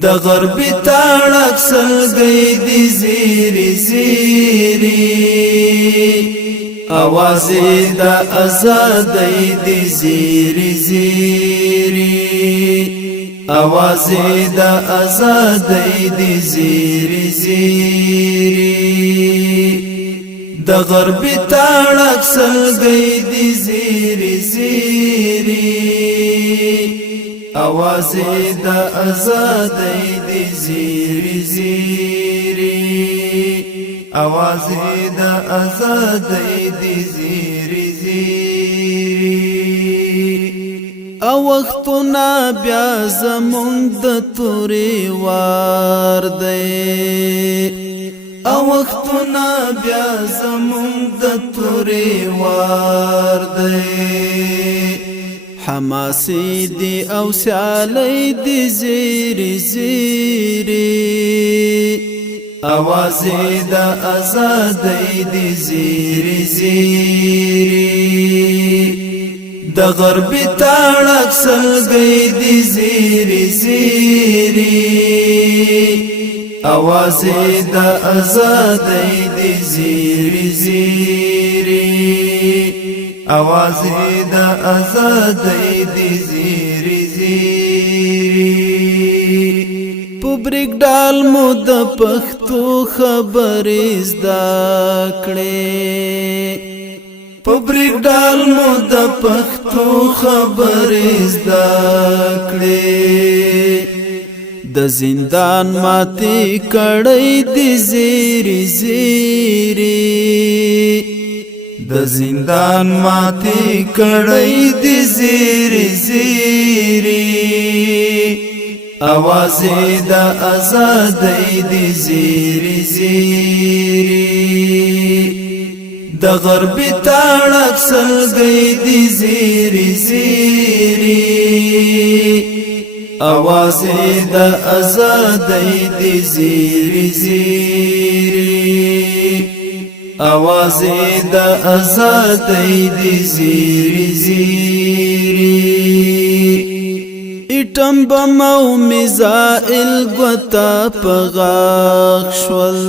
دغربي تاړاک سلګۍ دی زیري زیري اوازي د ازادۍ دی زیري زیري اوازي د ازادۍ دی زیري زیري دغربي تاړاک سلګۍ دی زیري زیري اوازي د ازادۍ دی زیري زیري اوازي د ازادۍ دی زیري زیري او وختونه بیا زمونږ د تورې وار دی او وختونه بیا زمونږ د تورې وار دی حماسي دی او سیالی دی زیري زیري اوازي د ازادۍ دی زیري زیري دغربي تاړاک سلګۍ دی زیري زیري اوازي د ازادۍ دی زیري زیري اوازي د ازادۍ دی زیري زیري په بریک ډال مو د پښتو خبرې زده کړې په بریک ډال مو د پښتو خبرې زده کړې د زندان ماتې کړۍ دی زیري زیري د زندان ماتې کړۍ دی زیري زیري اوازي د ازادۍ دی زیري زیري دغربي تاړاک سلګۍ دی زیري زیري اوازي د ازادۍ دی زیري زیري اوازي د ازادۍ دی زیري زیري اټم بم او میزائل ګوتا پغاښ شول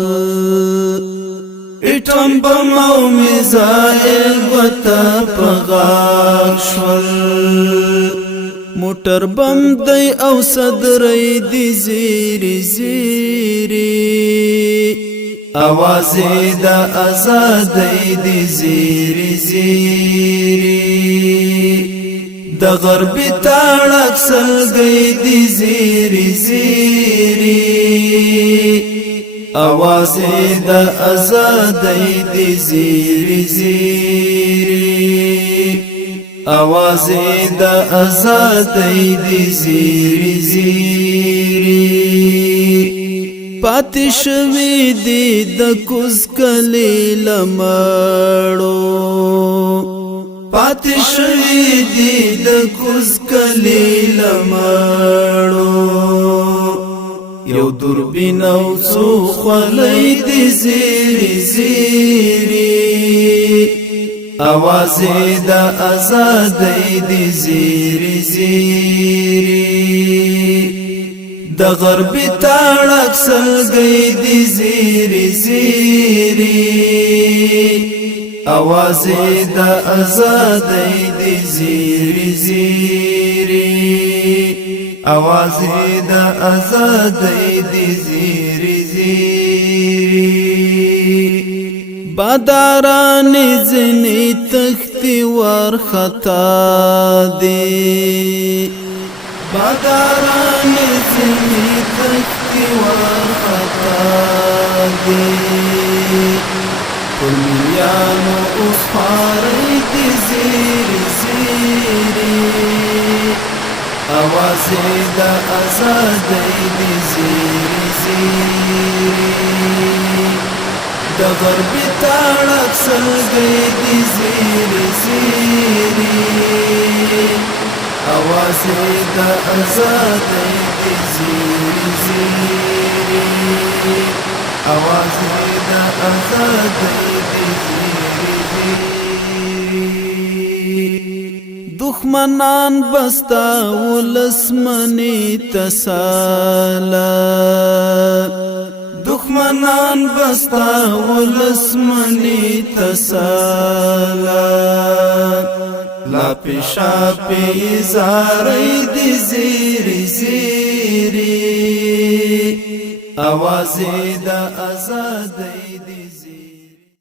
اټم بم او میزائل ګوتا پغاښ شول موټر بم دی او صدرې دی زیري زیري اوازي د ازادۍ دی زیري زیري دغربي تاړاک سلګۍ دی زیري زیري اوازي د ازادۍ دی زیري زیري اوازي د ازادۍ دی زیري زیري پاتې شوي دي د کوز کلي لمړو پاتې شوي دي د کوز کلي لمړو یو دوربین او څو خولۍ دی زیري زیري اوازي د ازادۍ دی زیري زیري دغربي تاړاک سلګۍ دی زیري زیري اوازي د ازادۍ دی زیري زیري اوازي د ازادۍ دی زیري زیري باداران ځنې تختی ورخطا دی باداران ځنې تختی ورخطا دی پرمیانو اوس خوارۍ دی زیري زیري اوازي د ازادۍ دی زیري زیري دغربي تاړاک سلګۍ دی زیري زیري اوازي د ازادۍ دی زیري زیري اوازي د ازادۍ دی زیري زیري دښمنان بستا ولسمنی تسالا دښمنان بستا ولسمنی تسالا لا پیشا پیزاری دی زیری زیری اوازي د ازادۍ